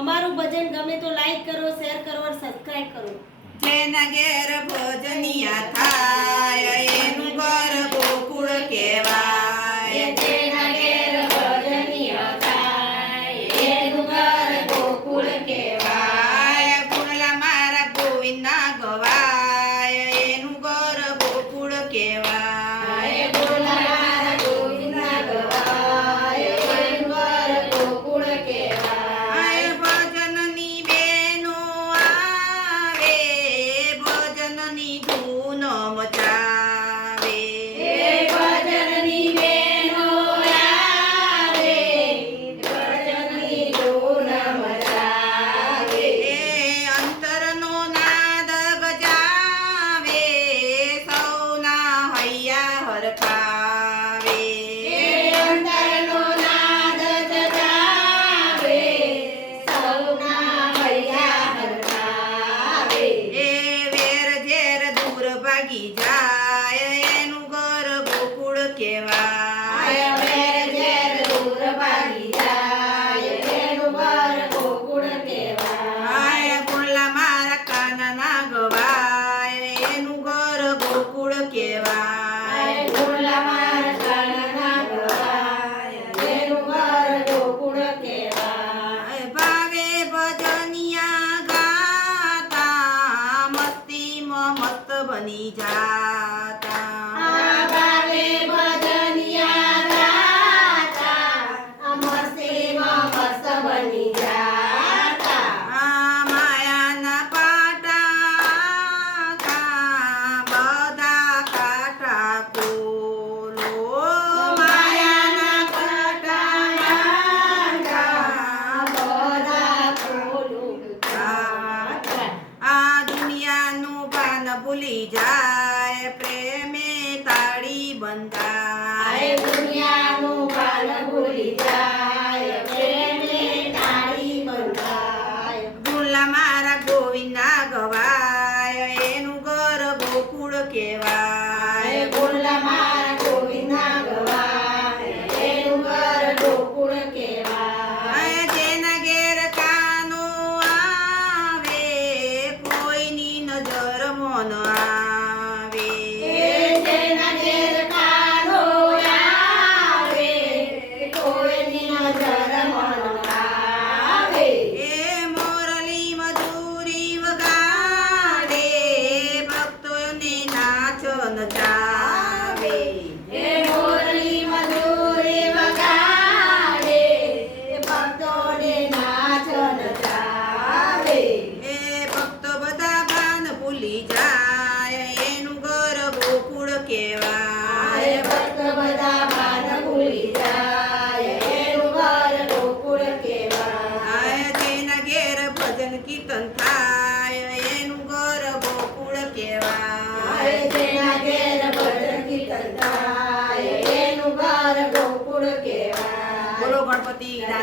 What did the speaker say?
અમારું ભજન ગમે તો લાઈક કરો, શેર કરો અને સબસ્ક્રાઇબ કરો. જેના ઘેર ભજનિયા થાય એનું ઘર ગોકુળ કહેવાય. જેના ઘેર ભજનિયા થાય એનું ઘર ગોકુળ કહેવાય. કુળલા મારા ગોવિંદના ગવાય એનું ઘર ગોકુળ કહેવાય. બોલા મારા ગોવિંદના ગવાય એનું ઘર ગોકુળ કહેવાય. ભજનની બેનો આવે ભજનની ધૂન મચાવે. ભજનની બેનો આવે ભજનની ધૂન મચાવે. અંતરનો નાદ ગજાવે સૌના હૈયા હરખાવે. અંતરનો નાદ જગાવે સૌના હૈયા હરખાવે. વેર ઝેર દૂર ભાગી જાય એનું ઘર ગોકુળ કહેવાય. વેર ઝેર દૂર ભાગી જાય એનું ઘર ગોકુળ કહેવાય. કુળલા મારા કાનના ગવાય એનું ઘર ગોકુળ કહેવાય. બોલા મારા કાનના ગવાય એનું ઘર ગોકુળ કહેવાય. ભાવે ભજનિયા ગાતા મસ્તીમાં મસ્ત બની જાતા. ભાવે ભજનિયા ગાતા મસ્તીમાં મસ્ત બની જાતા. માયાના પાટા બધા કાટા કોલો. માયાના પટાયા બધા ખોલું આ દુનિયાનું ભાન ભૂલી જા